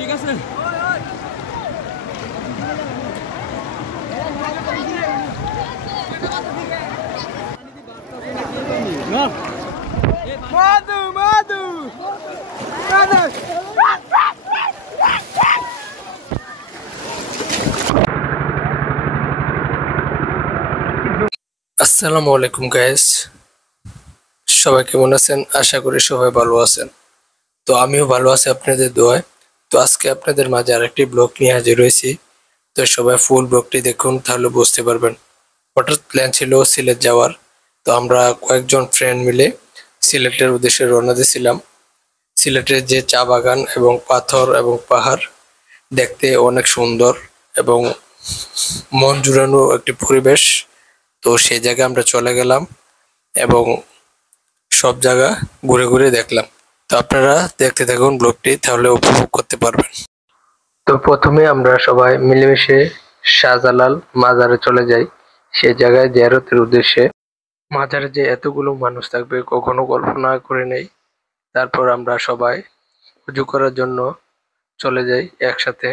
ঠিক আছে Madu, Madu! আসসালামু আলাইকুম গাইস, সবাই কেমন আছেন? আশা করি সবাই ভালো আছেন। তো আমিও ভালো আছি আপনাদের দোয়ায়। তো আজকে আপনাদের মাঝে আরেকটি ব্লগ নিয়ে হাজির হয়েছি। তো সবাই ফুল ব্লগটি দেখুন, তাহলে বুঝতে পারবেন। হঠাৎ প্ল্যান ছিল সিলেট যাওয়ার। তো আমরা কয়েকজন ফ্রেন্ড মিলে সিলেটের উদ্দেশ্যে রওনা দিয়েছিলাম। সিলেটের যে চা বাগান এবং পাথর এবং পাহাড় দেখতে অনেক সুন্দর এবং মন জুড়ানো একটি পরিবেশ। তো সেই জায়গায় আমরা চলে গেলাম এবং সব জায়গা ঘুরে ঘুরে দেখলাম। তো আপনারা দেখতে থাকুন ব্লগটি, তাহলে উপভোগ করতে পারবেন। তো প্রথমে আমরা সবাই মিলেমিশে শাহজালাল মাজারে চলে যাই। সেই জায়গায় জিয়ারতের উদ্দেশ্যে। মাজারে যে এতগুলো মানুষ থাকবে কখনো কল্পনা করে নেই। তারপর আমরা সবাই উজু করার জন্য চলে যাই একসাথে।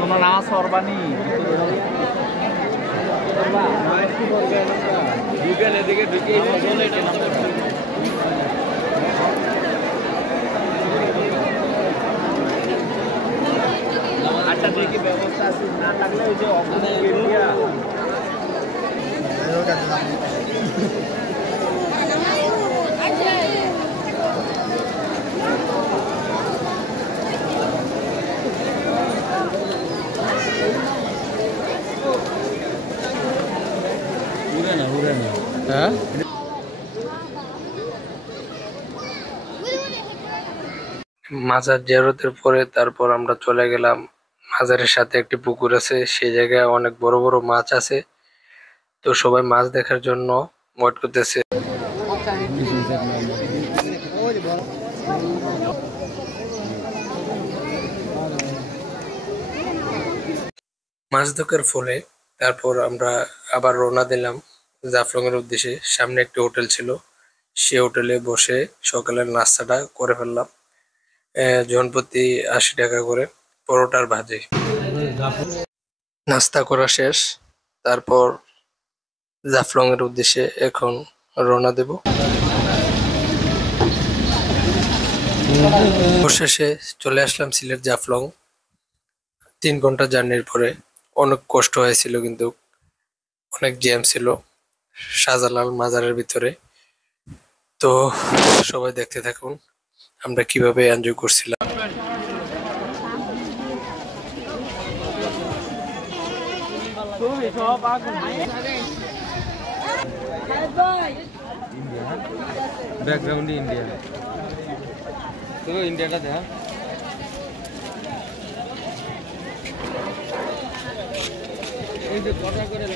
তোমার নাম সরবানি এদিকে ঢুকে আচ্ছা দেখি ব্যবস্থা আছে, না থাকলে ওই যে মাজার জিয়ারতের পরে তারপর আমরা চলে গেলাম মাজারের সাথে একটি পুকুর আছে, সেই জায়গায় অনেক বড় বড় মাছ আছে। তো সবাই মাছ দেখার জন্য ওয়েট করতেছে। মাছ ধরার ফলে তারপর আমরা আবার রওনা দিলাম জাফলং এর উদ্দেশ্যে। সামনে একটি হোটেল ছিল, সেই হোটেলে বসে সকালের নাস্তাটা করে ফেললাম। জনপ্রতি 80 টাকা করে পরোটার ভাজি। নাস্তা করা শেষ, তারপর জাফলং এর উদ্দেশ্যে এখন রওনা দেব। অবশেষে চলে আসলাম সিলেট জাফলং। 3 ঘন্টা জার্নির পরে অনেক কষ্ট হয়েছিল, কিন্তু অনেক জ্যাম ছিল শাহজালাল মাজারের ভিতরে। তো সবাই দেখতে থাকুন আমরা কিভাবে এনজয় করছিলাম। ব্যাকগ্রাউন্ড ইন্ডিয়া, তো ইন্ডিয়াটা দেখা এই যে কটা করে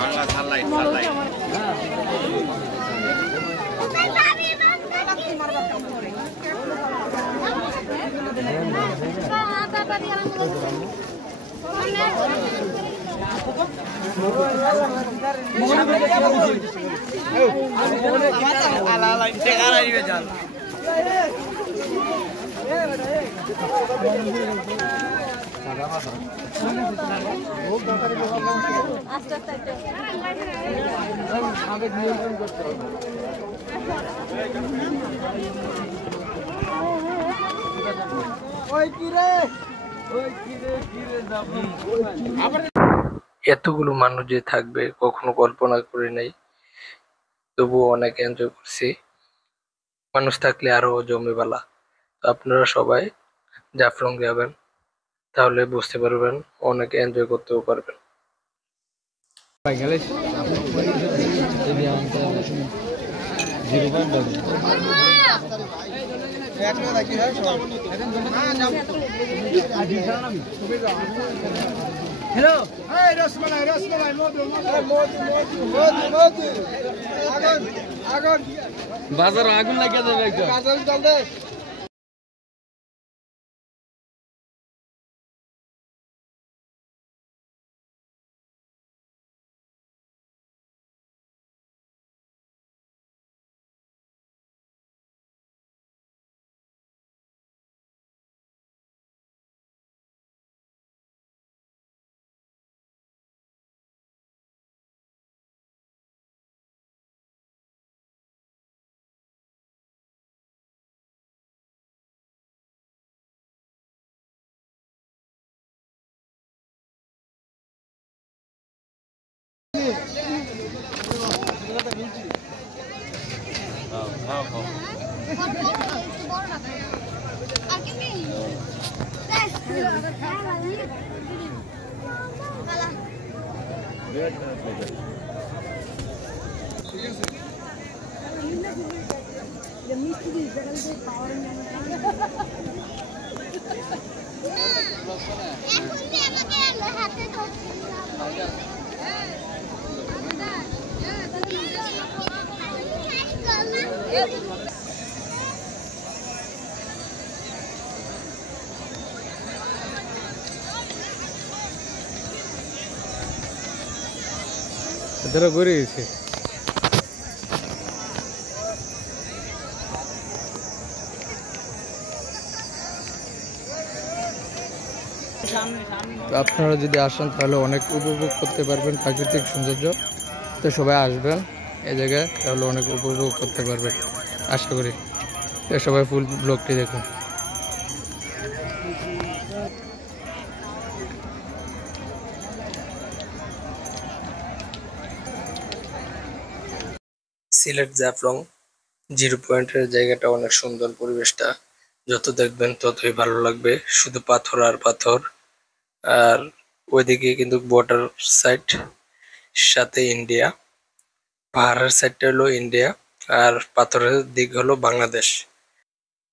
বাংলা সানলাইট এতগুলো মানুষ যে থাকবে কখনো কল্পনা করি নাই, তবুও অনেক এনজয় করছি। মানুষ থাকলে আরো জমেবালা। তো আপনারা সবাই জাফলং যাবেন, তাহলে বুঝতে পারবেন, অনেক এনজয় করতেও পারবেন। হ্যালো বাজার আগুন লাগিয়ে দেবে একদম। এদের ঘুরে গেছে। আপনারা যদি আসেন তাহলে অনেক উপভোগ করতে পারবেন প্রাকৃতিক সৌন্দর্য। তো সবাই আসবেন এই জায়গায়, তাহলে অনেক উপভোগ করতে পারবেন আশা করি। তো সবাই ফুল ব্লগটি দেখুন। সিলেট জাফলং 0 পয়েন্টের জায়গাটা অনেক সুন্দর, পরিবেশটা যত দেখবেন ততই ভালো লাগবে। শুধু পাথর আর পাথর, আর ওইদিকে কিন্তু বর্ডার সাইড, সাথে ইন্ডিয়া। পাহাড়ের সাইডটা হলো ইন্ডিয়া আর পাথরের দিক হলো বাংলাদেশ।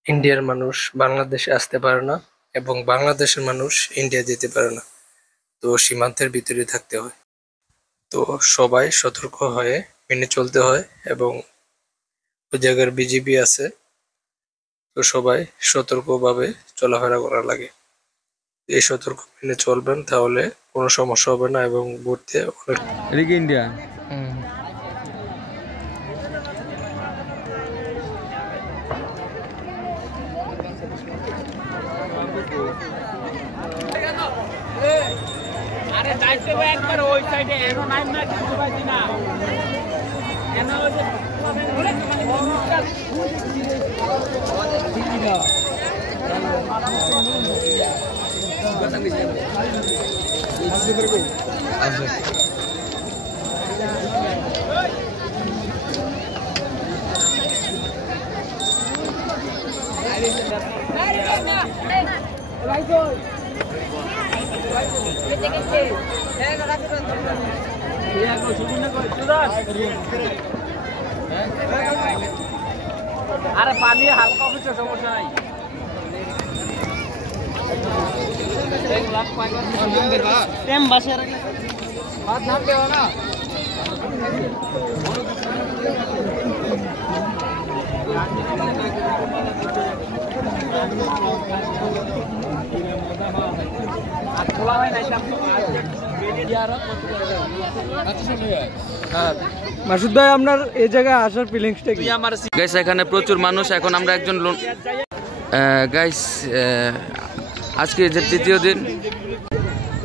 ইন্ডিয়ার মানুষ বাংলাদেশে আসতে পারে না এবং বাংলাদেশের মানুষ ইন্ডিয়া যেতে পারে না, তো সীমান্তের ভিতরে থাকতে হয়। তো সবাই সতর্ক হয়ে মেনে চলতে হয় এবং ওই জায়গার বিজিবি আছে, তো সবাই সতর্কভাবে চলাফেরা করা লাগে। এই সতর্ক মেনে চলবেন, তাহলে কোনো সমস্যা হবে না এবং ঘুরতে অনেক। এদিকে ইন্ডিয়া। আরে যাইতে একবার ওই সাইডে এনো নাই না কিছু পাইছি না। এনো ওই যে আরে পানি হালকা কিছু সমস্যা নাই। টেম বাসে রাখলে হাত নাম দেওয়া না। মাসুদ ভাই, আপনার এই জায়গায় আসার ফিলিংসটা কি? গাইস এখানে প্রচুর মানুষ। এখন আমরা একজন গাইস আজকে যে তৃতীয় দিন,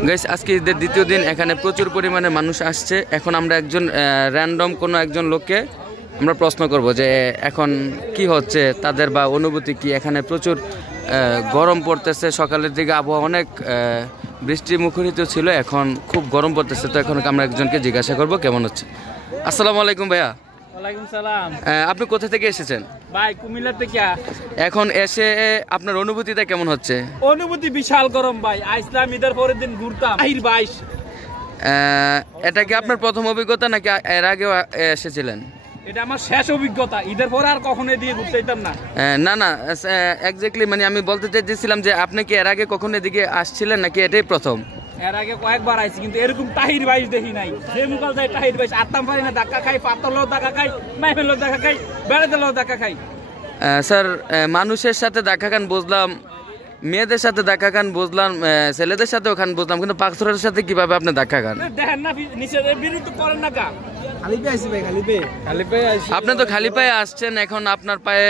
গাইস আজকে ঈদের দ্বিতীয় দিন, এখানে প্রচুর পরিমাণে মানুষ আসছে। এখন আমরা একজন র্যান্ডম কোনো একজন লোককে আমরা প্রশ্ন করব যে এখন কি হচ্ছে তাদের বা অনুভূতি কি। এখানে প্রচুর গরম পড়তেছে, সকালের দিকে আবহাওয়া অনেক বৃষ্টি মুখরিত ছিল, এখন খুব গরম পড়তেছে। তো এখন আমরা একজনকে জিজ্ঞাসা করব কেমন হচ্ছে। আসসালামু আলাইকুম ভাইয়া। ওয়ালাইকুম সালাম। আপনি কোথা থেকে এসেছেন? ভাই কুমিল্লা থেকে। এখন এসে আপনার অনুভূতিটা কেমন হচ্ছে? অনুভূতি বিশাল গরম ভাই। আইসলাম ঈদের পরের দিন ঘুরতাম। ভাই এটা কি আপনার প্রথম অভিজ্ঞতা নাকি এর আগেও এসেছিলেন? এটা আমার শেষ অভিজ্ঞতা। ঈদের পরে আর কখনো এদিকে ঘুরতে যেতাম না। না না, এক্স্যাক্টলি মানে আমি বলতে চাইছিলাম যে আপনি কি এর আগে কখনো এদিকে আসছিলেন নাকি এটাই প্রথম? এর আগে কয়েকবার আইছি, কিন্তু এরকম তাহির বাইশ দেখি নাই। যে মুকাল যায় তাহির বাইশ আত্মাম পারি না, ধাক্কা খাই, পাতলেও ধাক্কা খাই, মাইফেলেও ধাক্কা খাই, বেড়াতেলেও ধাক্কা খাই। স্যার, মানুষের সাথে দেখা খান বুঝলাম, মেয়েদের সাথে দেখা খান বুঝলাম, ছেলেদের সাথেও খান বুঝলাম, কিন্তু পাকসরের সাথে কিভাবে আপনি দেখা খান? দেখেন না নিচে বিরুদ্ধ করেন না কা। খালি পায়ে আইছি ভাই, খালি পায়ে আইছি। আপনি তো খালি পায়ে আসছেন, এখন আপনার পায়ে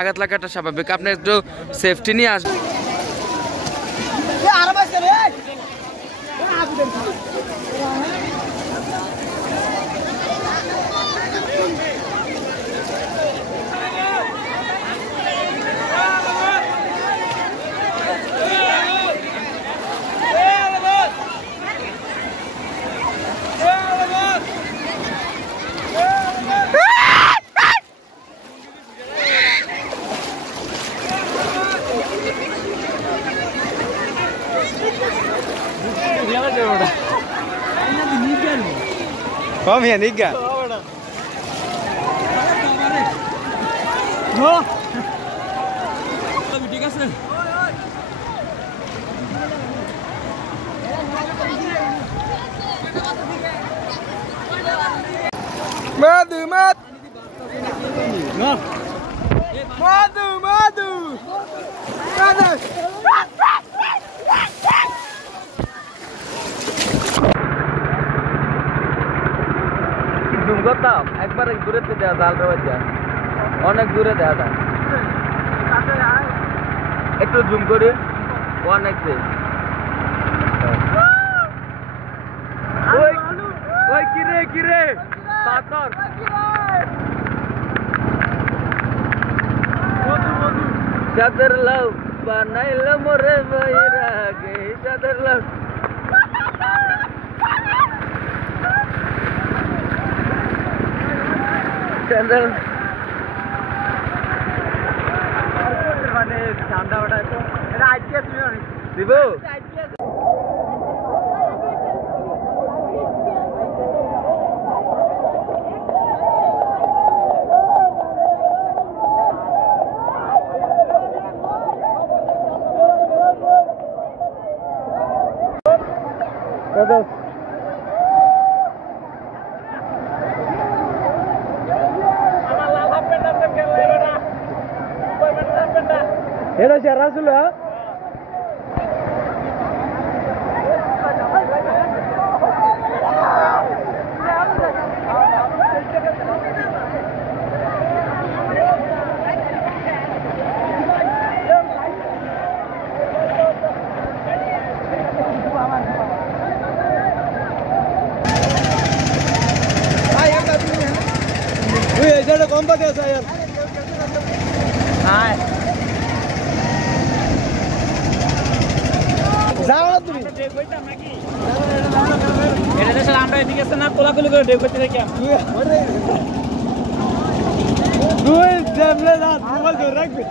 আঘাত লাগাটা স্বাভাবিক। আপনি একটু সেফটি নিয়ে আসবেন। কম হে নিগা ঠিক আছে। মধু মধু মধু জুম করতাম একবার দূরে দেওয়া জাল রয়েছে, অনেক দূরে দেওয়া যায়। একটু জুম করে অনেক ওই কিরে কিরে পাথর চাদর লাউ বানাইল মোরে বৈরাগে চাদর লাউ। চাদর মানে ঠান্ডা ওটা তো এটা আইডিয়া তুমি অনেক দিব। এটা সেরা ছিল। কম পাতে আছে আমরা এদিকে না কোলাকুলি করে ডেক করতে থাকি। রাখবে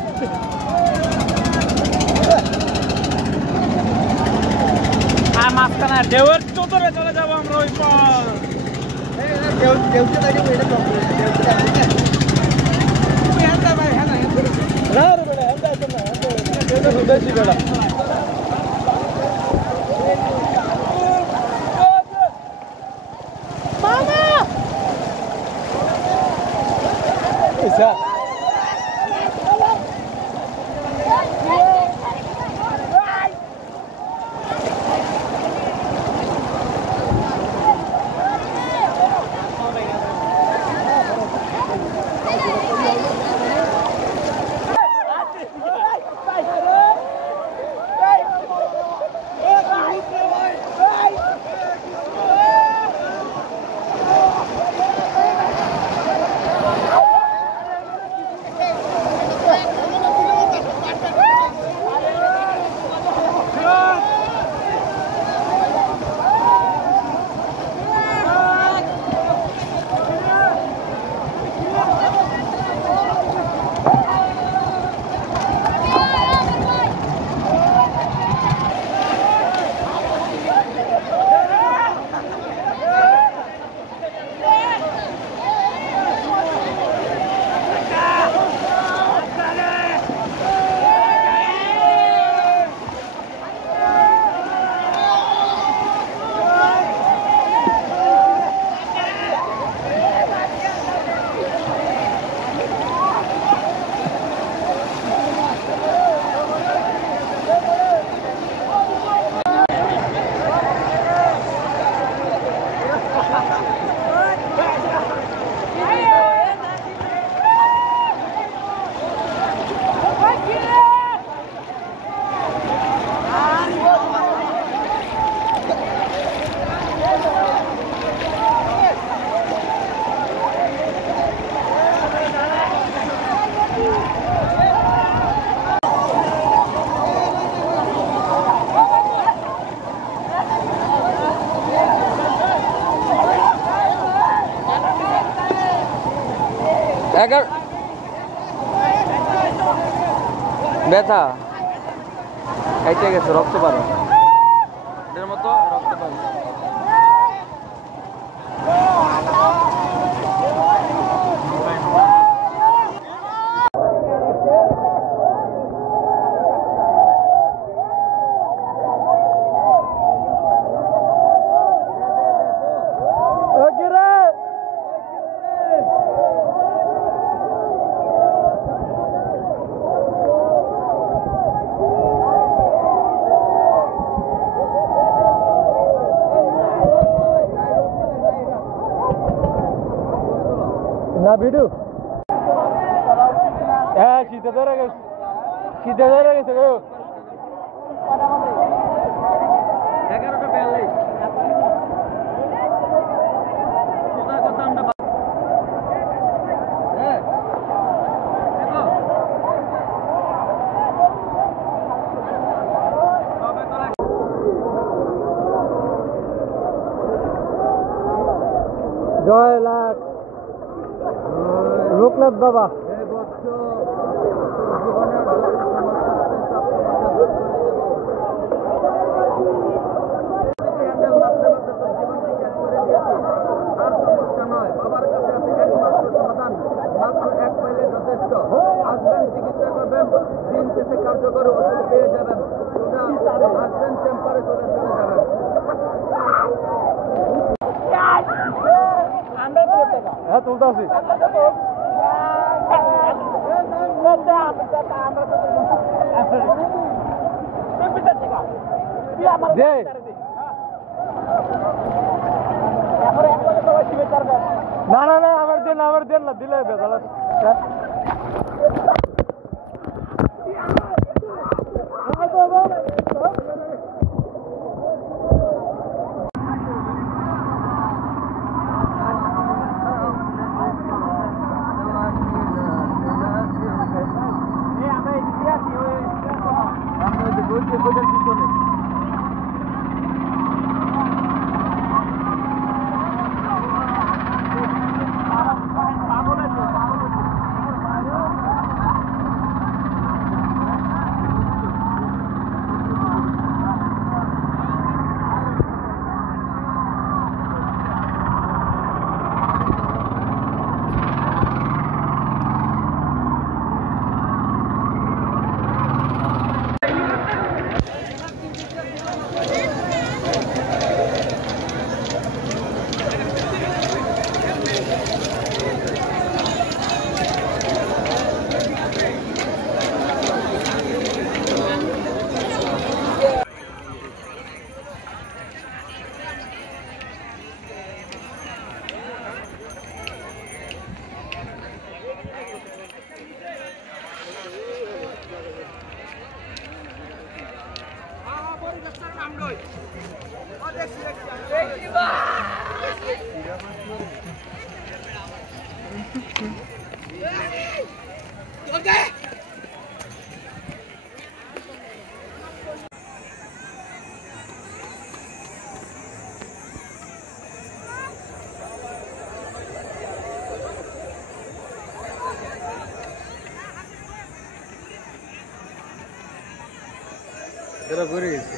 আর মাঝখানে ঢেউয়ের চোতরে চলে যাবো আমরা ওই পর। 11 ব্যথা খাইতে গেছে রক্ত পারো এর মতো রক্ত পারো না ভিডিও হ্যাঁ শীতে ধরে গেছে গো 11টা 42 কথা আমরা হ্যাঁ দেখো তবে তোরা জয় লাখ লোকনাথ বাবা চিকিৎসা করবেন দিন শেষে কার্যকর ওষুধ পেয়ে যাবেন আসবেন চেম্বারে চলে যাবেন হ্যাঁ তুলতে আসি না না না আমার দেন না দিলে বেজাল এরা ঘুরে গেছে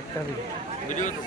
একটা ভিডিও তো